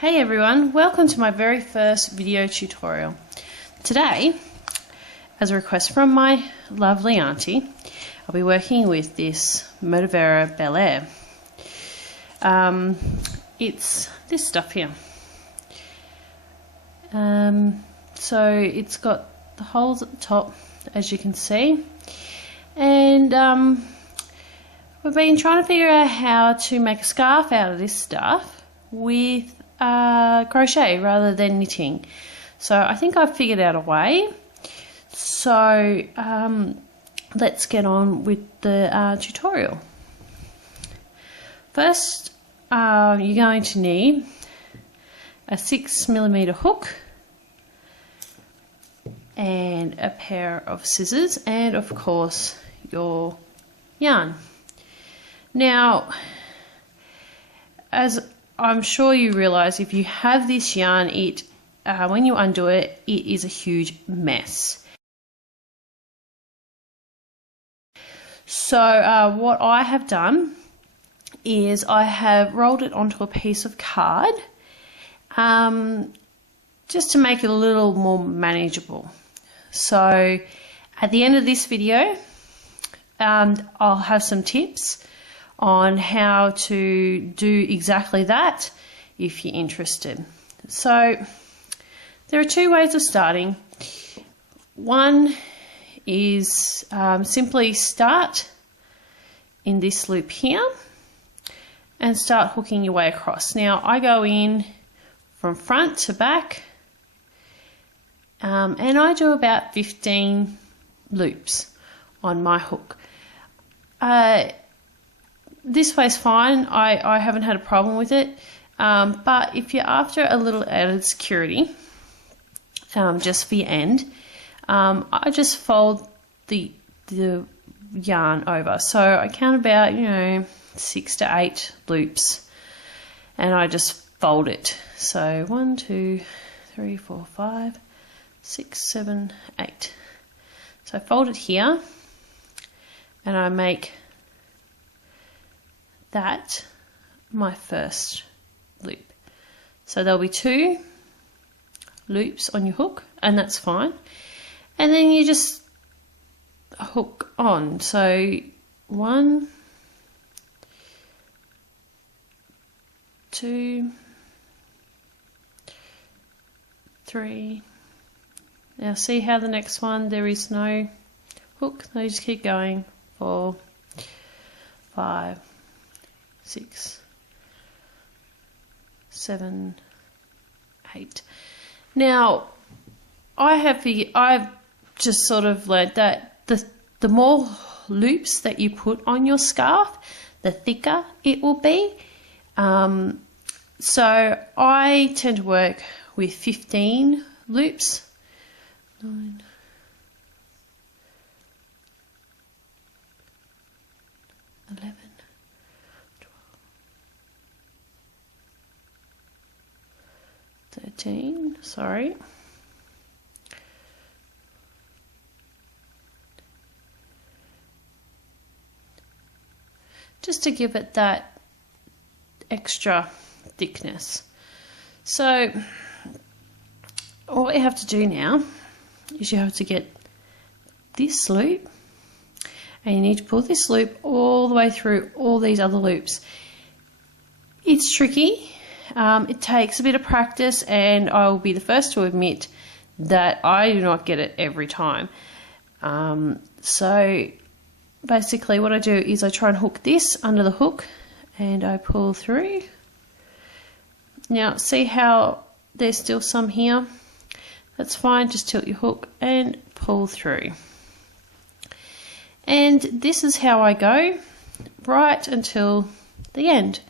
Hey everyone, welcome to my very first video tutorial. Today, as a request from my lovely auntie, I'll be working with this Moda Vera Beliar. It's this stuff here. So it's got the holes at the top, as you can see, and we've been trying to figure out how to make a scarf out of this stuff with crochet rather than knitting. So I think I've figured out a way. So let's get on with the tutorial. First, you're going to need a 6mm hook and a pair of scissors and of course your yarn. Now, as I'm sure you realise, if you have this yarn, when you undo it, it is a huge mess. So what I have done is I have rolled it onto a piece of card just to make it a little more manageable. So at the end of this video, I'll have some tips on how to do exactly that if you're interested. So there are two ways of starting. One is simply start in this loop here and start hooking your way across. Now I go in from front to back and I do about 15 loops on my hook. This way's fine, I haven't had a problem with it, but if you're after a little added security, just for your end, I just fold the yarn over. So I count about 6 to 8 loops and I just fold it. So 1, 2, 3, 4, 5, 6, 7, 8. So I fold it here and I make that my first loop. So there'll be 2 loops on your hook and that's fine, and then you just hook on. So 1, 2, 3. Now see how the next one there is no hook, so you just keep going. 4, 5, 6, 7, 8. Now I've just sort of learned that the more loops that you put on your scarf, the thicker it will be. So I tend to work with 15 loops. 9, 11, 13, sorry. Just to give it that extra thickness. So all you have to do now is you have to get this loop and you need to pull this loop all the way through all these other loops. It's tricky. It takes a bit of practice, and I will be the first to admit that I do not get it every time. So basically what I do is I try and hook this under the hook and I pull through. Now see how there's still some here? That's fine, just tilt your hook and pull through. And this is how I go right until the end.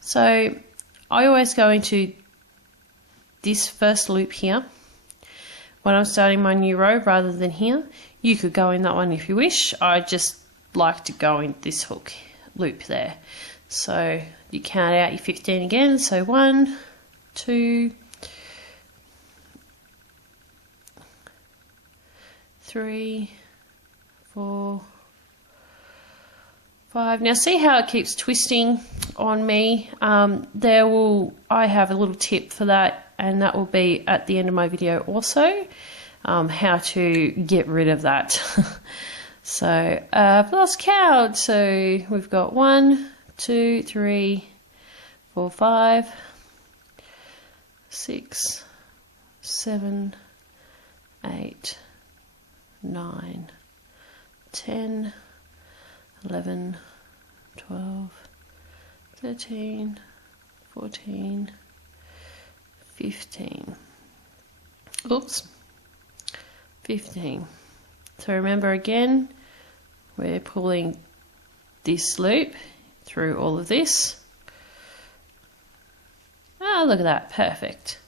So I always go into this first loop here when I'm starting my new row rather than here. You could go in that one if you wish. I just like to go in this hook loop there. So you count out your 15 again. So 1, 2, 3, 4, 5. Now see how it keeps twisting on me? I have a little tip for that, and that will be at the end of my video also, how to get rid of that. So I've lost count. So we've got 1, 2, 3, 4, 5, 6, 7, 8, 9, 10, 11, 12, 13, 14, 15. Oops, 15. So remember again, we're pulling this loop through all of this. Ah, look at that, perfect.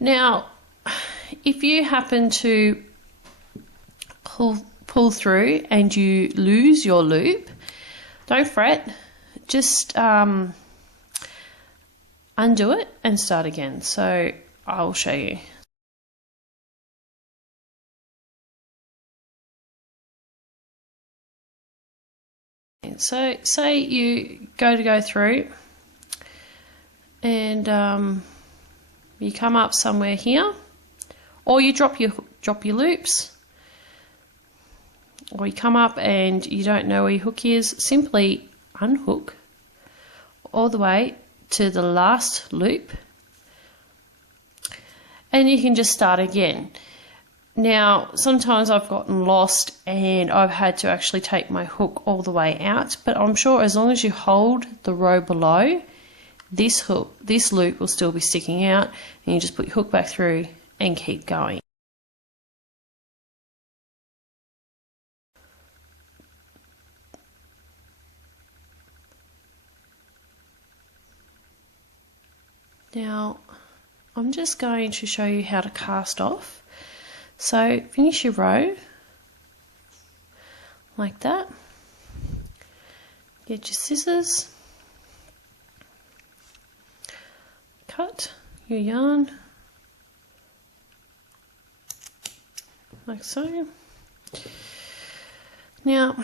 Now, if you happen to pull through and you lose your loop, don't fret, just undo it and start again. So I'll show you. So say you go through and you come up somewhere here, or you drop your loops, or you come up and you don't know where your hook is, simply unhook all the way to the last loop and you can just start again. Now, sometimes I've gotten lost and I've had to actually take my hook all the way out, but I'm sure as long as you hold the row below, this loop will still be sticking out, and you just put your hook back through and keep going. Now, I'm just going to show you how to cast off. So finish your row like that. Get your scissors, cut your yarn like so. Now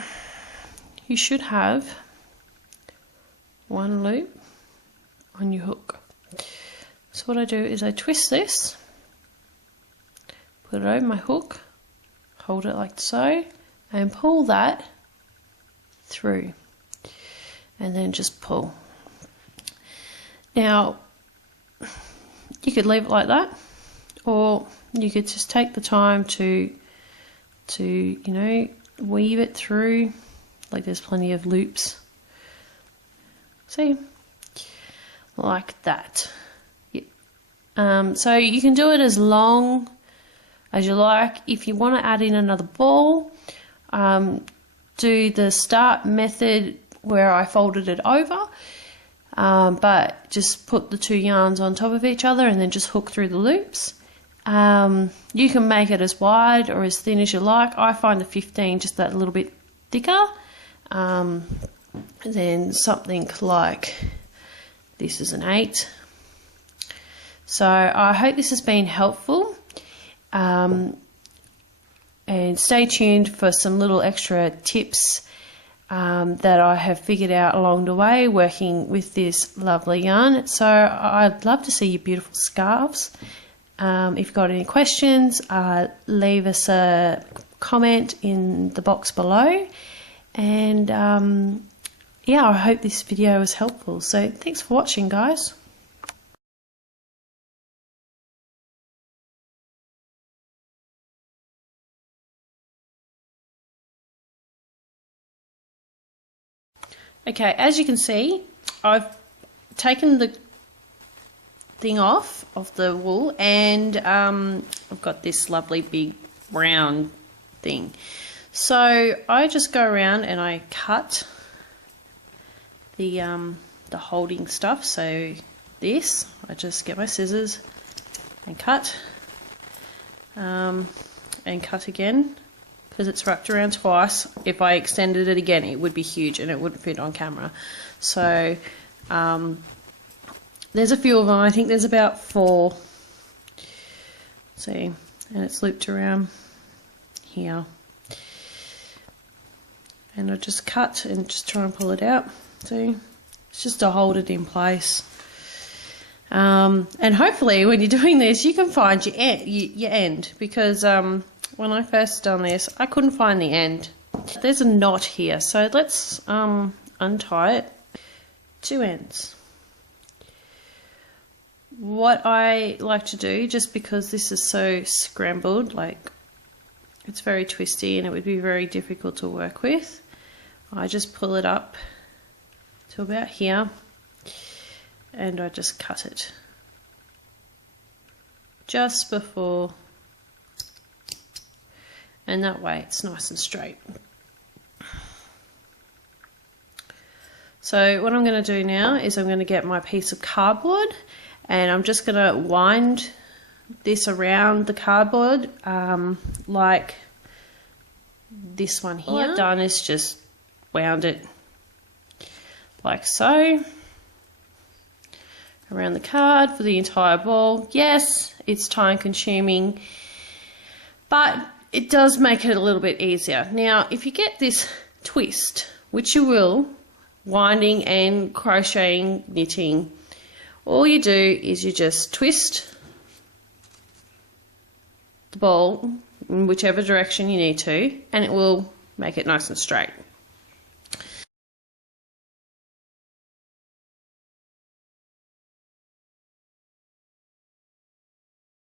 you should have one loop on your hook. So what I do is I twist this, put it over my hook, hold it like so, and pull that through, and then just pull. Now, you could leave it like that, or you could just take the time to you know, weave it through, like there's plenty of loops. See? Like that. Yep. So you can do it as long as you like. If you want to add in another ball, do the start method where I folded it over, but just put the two yarns on top of each other and then just hook through the loops. You can make it as wide or as thin as you like. I find the 15 just that little bit thicker than something like this is an 8. So I hope this has been helpful, and stay tuned for some little extra tips that I have figured out along the way working with this lovely yarn. So I'd love to see your beautiful scarves. If you've got any questions, leave us a comment in the box below, and yeah, I hope this video was helpful. So thanks for watching, guys. Okay, as you can see, I've taken the thing off of the wool, and I've got this lovely big brown thing. So I just go around and I cut the holding stuff. So this, I just get my scissors and cut again, because it's wrapped around twice. If I extended it again, it would be huge and it wouldn't fit on camera. So there's a few of them. I think there's about 4. See, and it's looped around here. and I just cut and just try and pull it out. See, it's just to hold it in place. And hopefully when you're doing this, you can find your end, because when I first done this, I couldn't find the end. There's a knot here, so let's untie it. 2 ends. What I like to do, just because this is so scrambled, like it's very twisty and it would be very difficult to work with, I just pull it up to about here and I just cut it just before, and that way it's nice and straight. So what I'm going to do now is I'm going to get my piece of cardboard and I'm just going to wind this around the cardboard like this one here. All I've done is just wound it like so around the card for the entire ball. Yes, it's time consuming, but it does make it a little bit easier. Now, if you get this twist, which you will, winding and crocheting, knitting, all you do is you just twist the ball in whichever direction you need to, and it will make it nice and straight.